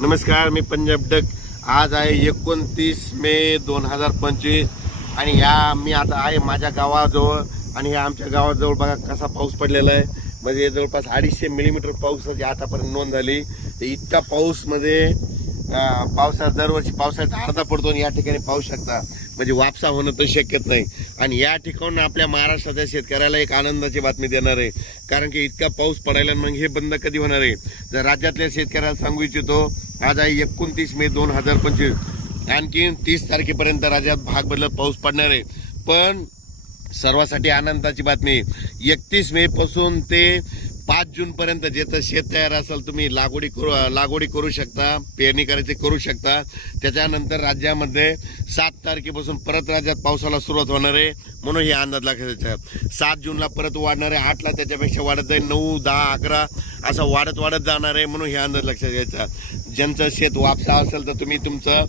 नमस्कार मी पंजाब डक आज आहे एकोणतीस मे दोन हजार पंचवीस आणि या मी आता आहे माझ्या गावाजवळ आणि या आमच्या गावाजवळ बघा कसा पाऊस पडलेला आहे म्हणजे जवळपास अडीचशे मिलीमीटर जे आतापर्यंत नोंद झाली तर इतका पाऊसमध्ये म्हणजे, पावसाळ्यात दरवर्षी पावसाळ्याचा अर्धा पडतो आणि या ठिकाणी पाऊस शकता म्हणजे वापसा होणं तर शक्यत नाही आणि या ठिकाणून आपल्या महाराष्ट्राच्या शेतकऱ्याला एक आनंदाची बातमी देणार आहे कारण की इतका पाऊस पडायला मग हे बंद कधी होणार आहे जर राज्यातल्या शेतकऱ्याला सांगू इच्छितो आज आहे एकोणतीस मे दोन हजार पंचवीस आणखी तीस तारखेपर्यंत राज्यात भाग बदलत पाऊस पडणार आहे पण सर्वासाठी आनंदाची बातमी एकतीस मे पासून ते पाच जून पर्यंत तर शेत तयार असेल तुम्ही लागवडी करू लागवडी करू शकता पेरणी करायची करू शकता त्याच्यानंतर राज्यामध्ये सात तारखेपासून परत राज्यात पावसाला सुरुवात होणार आहे म्हणून हे अंदाज लक्षात सात जूनला परत वाढणार आहे आठला त्याच्यापेक्षा वाढत आहे नऊ दहा अकरा असं वाढत वाढत जाणार आहे म्हणून हे अंदाज लक्षात घ्यायचा ज्यांचं शेत वापसा असेल तर तुम्ही तुमचं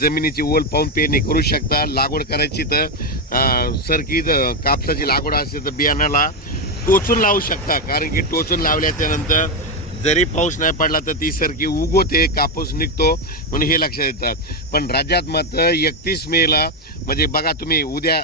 जमिनीची ओल पाहून पेरणी करू शकता लागवड करायची तर सरकी कापसाची लागवड असेल तर बियाणाला टोचून लावू शकता कारण की टोचून लावल्याच्या नंतर जरी पाऊस नाही पडला तर ती सरकी उगवते कापूस निघतो म्हणून हे लक्षात येतात पण राज्यात मात्र एकतीस मेला म्हणजे बघा तुम्ही उद्या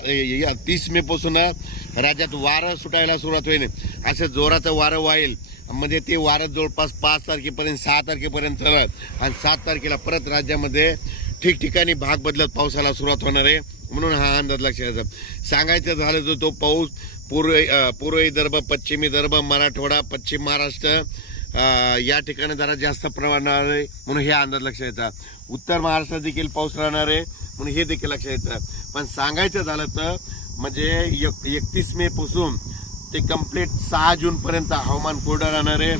तीस मेपासून राज्यात वारं सुटायला सुरुवात होईल असं जोराचं वारं वाईल म्हणजे ते वारं जवळपास पाच तारखेपर्यंत सहा तारखेपर्यंत चालत आणि सात तारखेला परत राज्यामध्ये ठिकठिकाणी भाग बदलत पावसाला सुरुवात होणार आहे म्हणून हा अंदाज लक्षात येतात सांगायचं झालं तर तो पाऊस पूर्व पूर्व विदर्भ पश्चिम विदर्भ मराठवाडा पश्चिम महाराष्ट्र या ठिकाणी जरा जास्त प्रमाणावर आहे म्हणून हे अंदाज लक्षात येतात उत्तर महाराष्ट्रात देखील पाऊस राहणार आहे म्हणून हे देखील लक्षात येतं पण सांगायचं झालं तर म्हणजे एक एकतीस मे पासून ते कंप्लीट सहा जूनपर्यंत हवामान कोरडं राहणार आहे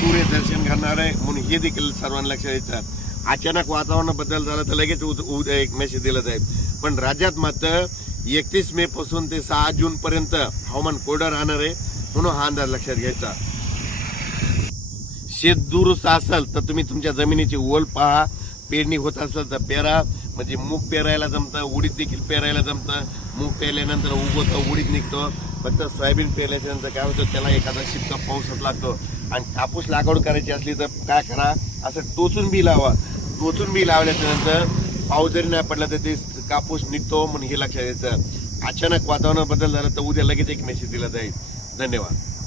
सूर्य दर्शन करणार आहे म्हणून हे देखील सर्वांना लक्षात येतं अचानक वातावरण बदल झालं तर लगेच उद एक मेसेज दिला जाईल पण राज्यात मात्र एकतीस मे पासून ते सहा जून पर्यंत हवामान कोरडं राहणार आहे म्हणून हा अंदाज लक्षात घ्यायचा शेत दुरुस्त असेल तर तुम्ही तुमच्या जमिनीची ओल पहा पेरणी होत असेल तर पेरा म्हणजे मूग पेरायला जमतं उडीद देखील पेरायला जमतं मूग पेरल्यानंतर उगवतो उडीद निघतो फक्त सोयाबीन पेरल्याच्या नंतर काय होतं त्याला एखादा शिपका पाऊस लागतो आणि कापूस लागवड करायची असली तर काय करा असं टोचून बी लावा टोचून बी लावल्याच्या नंतर पाऊस जरी नाही पडला तर ते कापूस निघतो म्हणून हे लक्षात द्यायचं अचानक वातावरण बदल झाला तर उद्या लगेच एक मेसेज दिला जाईल धन्यवाद